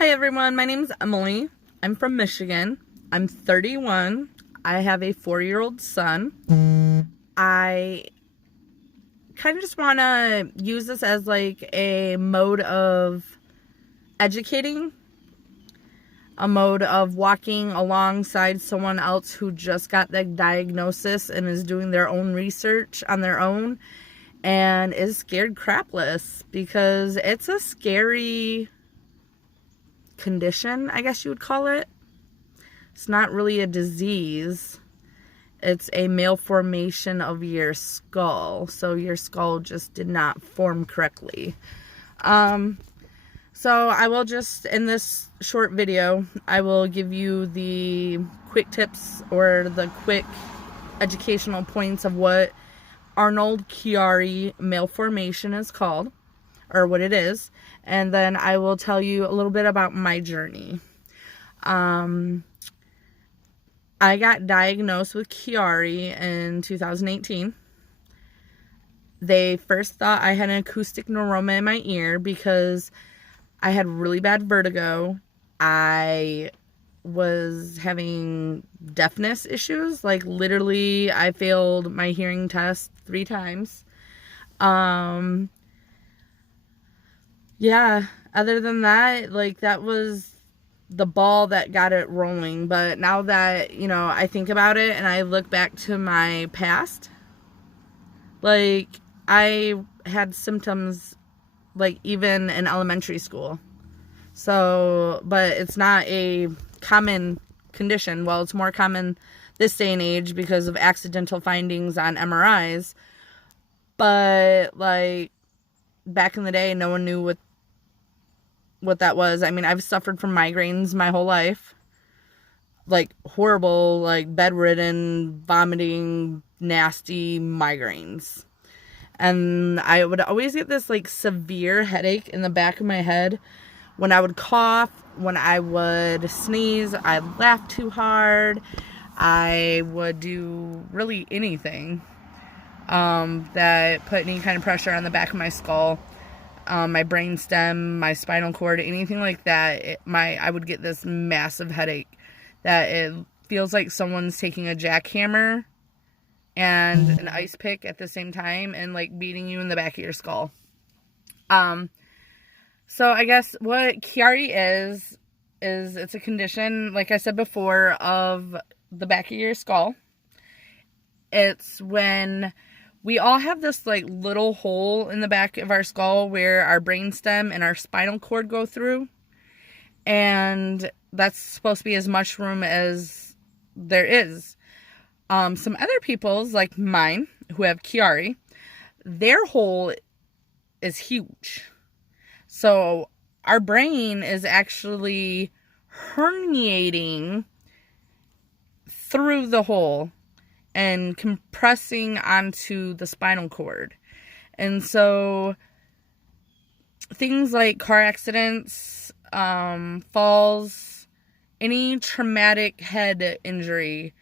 Hi everyone, my name is Emily. I'm from Michigan. I'm 31. I have a 4-year-old son. I kind of just want to use this as like a mode of educating, a mode of walking alongside someone else who just got the diagnosis and is doing their own research on their own and is scared crapless, because it's a scary condition, I guess you would call it. It's not really a disease. It's a malformation of your skull. So your skull just did not form correctly. So I will just, in this short video, I will give you the quick tips or the quick educational points of what Arnold-Chiari malformation is called, or what it is, and then I will tell you a little bit about my journey. I got diagnosed with Chiari in 2018. They first thought I had an acoustic neuroma in my ear because I had really bad vertigo. I was having deafness issues. Like, literally, I failed my hearing test 3 times. Yeah, other than that, like, that was the ball that got it rolling. But now that, you know, I think about it and I look back to my past, like, I had symptoms, like, even in elementary school. So, but it's not a common condition. Well, it's more common this day and age because of accidental findings on MRIs. But, like, back in the day, no one knew what that was. I mean, I've suffered from migraines my whole life. Like, horrible, like, bedridden, vomiting, nasty migraines. And I would always get this, like, severe headache in the back of my head when I would cough, when I would sneeze, I'd laugh too hard, I would do really anything that put any kind of pressure on the back of my skull, my brain stem, my spinal cord, anything like that. I would get this massive headache that it feels like someone's taking a jackhammer and an ice pick at the same time and, like, beating you in the back of your skull. So I guess what Chiari is it's a condition, like I said before, of the back of your skull. It's when we all have this, like, little hole in the back of our skull where our brainstem and our spinal cord go through. And that's supposed to be as much room as there is. Some other people's, like mine, who have Chiari, their hole is huge. So our brain is actually herniating through the hole and compressing onto the spinal cord. And so things like car accidents, falls, any traumatic head injury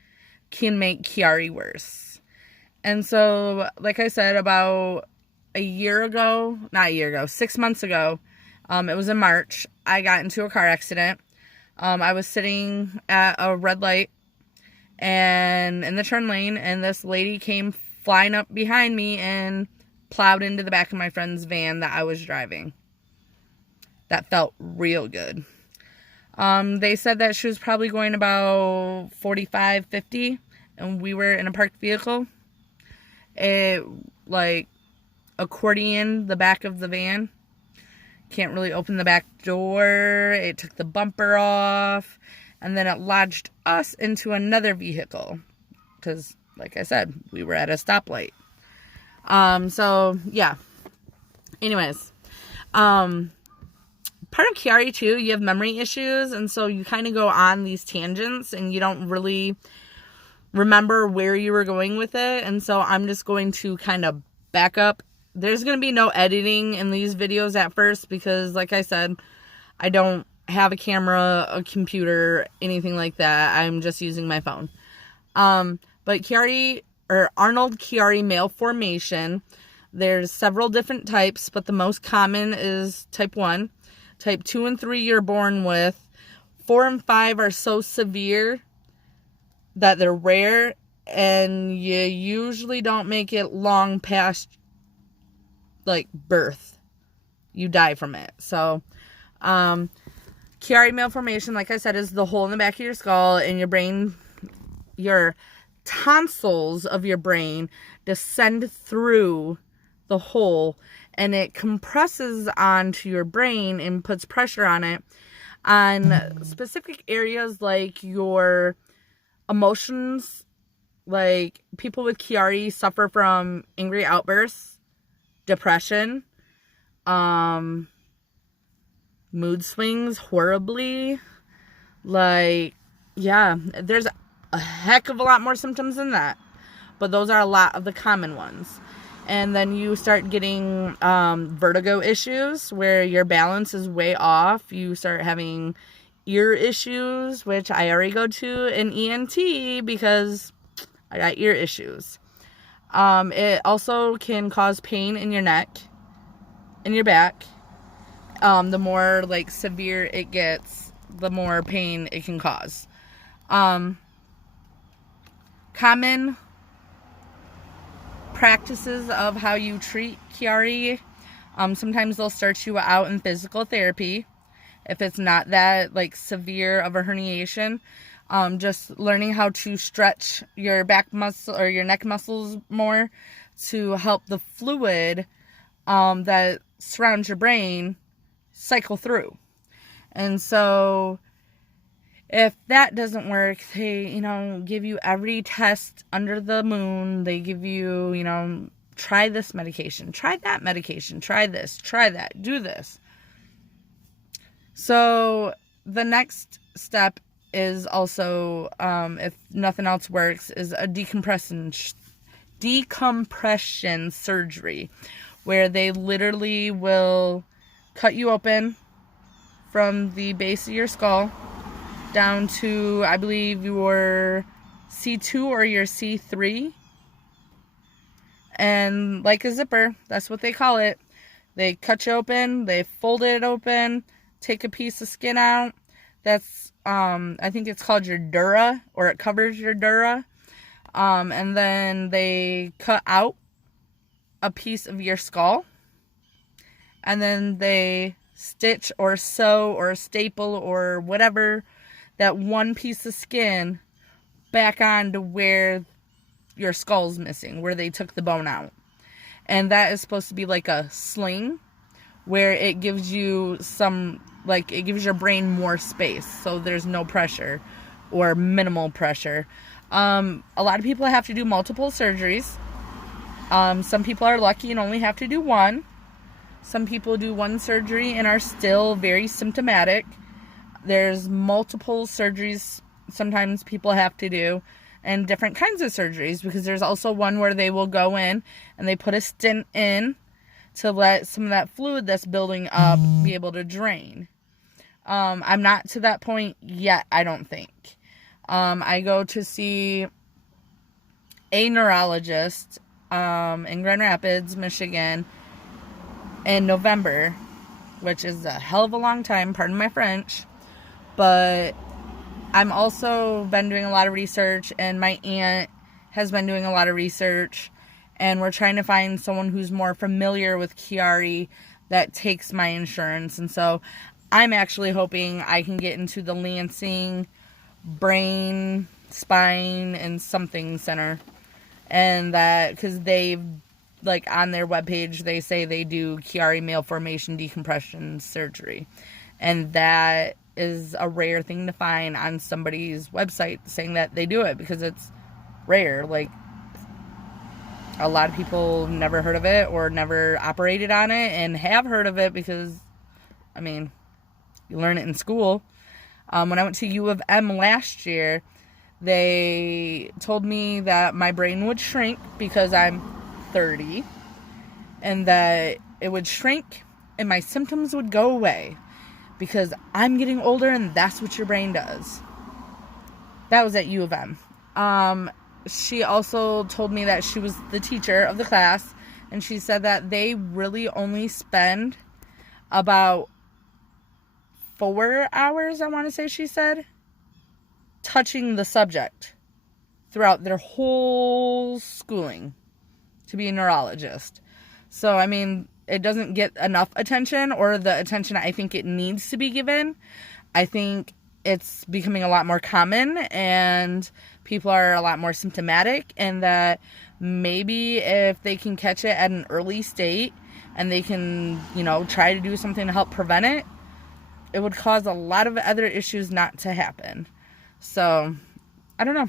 can make Chiari worse. And so, like I said, about 6 months ago, it was in March, I got into a car accident. I was sitting at a red light and in the turn lane, and this lady came flying up behind me and plowed into the back of my friend's van that I was driving. That felt real good. They said that she was probably going about 45, 50, and we were in a parked vehicle. It, like, accordion the back of the van. Can't really open the back door. It took the bumper off, and then it lodged us into another vehicle because, like I said, we were at a stoplight. So yeah. Anyways, part of Chiari too, you have memory issues, and so you kind of go on these tangents and you don't really remember where you were going with it. And so I'm just going to kind of back up. There's going to be no editing in these videos at first because, like I said, I don't have a camera, a computer, anything like that. I'm just using my phone. But Chiari, or Arnold-Chiari malformation, there's several different types, but the most common is type 1. Type 2 and 3 you're born with. 4 and 5 are so severe that they're rare, and you usually don't make it long past, like, birth. You die from it. So, Chiari Malformation, like I said, is the hole in the back of your skull, and your brain, your tonsils of your brain descend through the hole, and it compresses onto your brain and puts pressure on it on specific areas like your emotions. Like, people with Chiari suffer from angry outbursts, depression, mood swings horribly. Like, yeah, there's a heck of a lot more symptoms than that, but those are a lot of the common ones. And then you start getting vertigo issues where your balance is way off. You start having ear issues, which I already go to an ENT because I got ear issues. It also can cause pain in your neck, in your back. The more, like, severe it gets, the more pain it can cause. Common practices of how you treat Chiari. Sometimes they'll start you out in physical therapy if it's not that, like, severe of a herniation. Just learning how to stretch your back muscle or your neck muscles more to help the fluid that surrounds your brain cycle through. And so if that doesn't work, they, give you every test under the moon. They give you, try this medication, try that medication, try this, try that, do this. So the next step is also, if nothing else works, is a decompression surgery, where they literally will cut you open from the base of your skull down to, I believe, your C2 or your C3. And like a zipper, that's what they call it. They cut you open, they fold it open, take a piece of skin out. That's, I think it's called your dura, or it covers your dura. And then they cut out a piece of your skull. And then they stitch or sew or staple or whatever that one piece of skin back on to where your skull's missing, where they took the bone out. And that is supposed to be like a sling, where it gives you some, like, it gives your brain more space, so there's no pressure or minimal pressure. A lot of people have to do multiple surgeries. Some people are lucky and only have to do one. Some people do one surgery and are still very symptomatic. There's multiple surgeries sometimes people have to do, and different kinds of surgeries, because there's also one where they will go in and they put a stent in to let some of that fluid that's building up be able to drain. I'm not to that point yet, I don't think. I go to see a neurologist in Grand Rapids, Michigan, in November, which is a hell of a long time, pardon my French. But I'm also been doing a lot of research, and my aunt has been doing a lot of research, and we're trying to find someone who's more familiar with Chiari that takes my insurance. And so I'm actually hoping I can get into the Lansing Brain, Spine, and Something Center. And that, because they've, like, on their webpage, they say they do Chiari Malformation decompression surgery. And that is a rare thing to find on somebody's website saying that they do it, because it's rare. Like, a lot of people never heard of it or never operated on it, and have heard of it because, I mean, you learn it in school. When I went to U of M last year, they told me that my brain would shrink because I'm 30, and that it would shrink and my symptoms would go away because I'm getting older and that's what your brain does. That was at U of M. She also told me that she was the teacher of the class, and she said that they really only spend about 4 hours, I want to say she said, touching the subject throughout their whole schooling to be a neurologist. So, I mean, it doesn't get enough attention, or the attention I think it needs to be given. I think it's becoming a lot more common and people are a lot more symptomatic, and that maybe if they can catch it at an early state and they can, you know, try to do something to help prevent it, it would cause a lot of other issues not to happen. So, I don't know.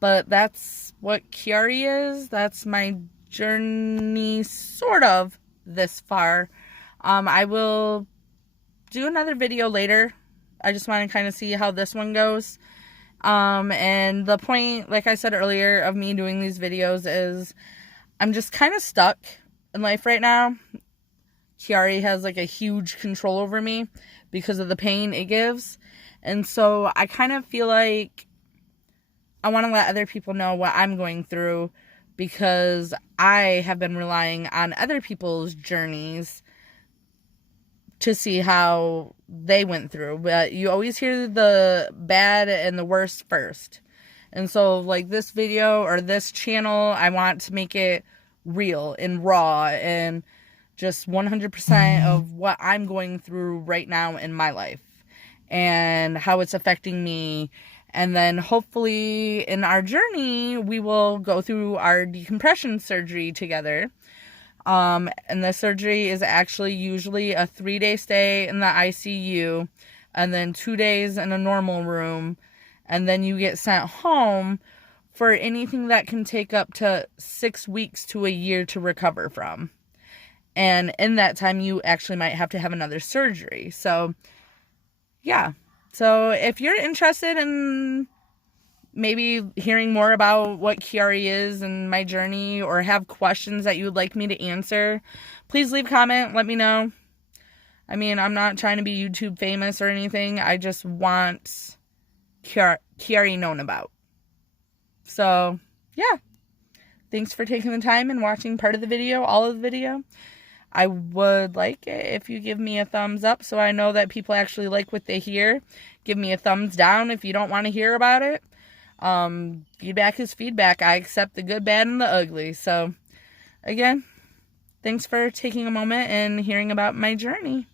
But that's what Chiari is. That's my journey, sort of, this far. I will do another video later. I just want to kind of see how this one goes. And the point, like I said earlier, of me doing these videos is I'm just kind of stuck in life right now. Chiari has like a huge control over me because of the pain it gives. And so I kind of feel like I want to let other people know what I'm going through, because I have been relying on other people's journeys to see how they went through. But you always hear the bad and the worst first. And so, like, this video or this channel, I want to make it real and raw and just 100% of what I'm going through right now in my life and how it's affecting me. And then hopefully in our journey, we will go through our decompression surgery together. And the surgery is actually usually a 3-day stay in the ICU and then 2 days in a normal room. And then you get sent home for anything that can take up to 6 weeks to a year to recover from. And in that time, you actually might have to have another surgery. So, yeah. So if you're interested in maybe hearing more about what Chiari is and my journey, or have questions that you would like me to answer, please leave a comment. Let me know. I mean, I'm not trying to be YouTube famous or anything. I just want Chiari known about. So, yeah. Thanks for taking the time and watching part of the video, all of the video. I would like it if you give me a thumbs up so I know that people actually like what they hear. Give me a thumbs down if you don't want to hear about it. Feedback is feedback. I accept the good, bad, and the ugly. So, again, thanks for taking a moment and hearing about my journey.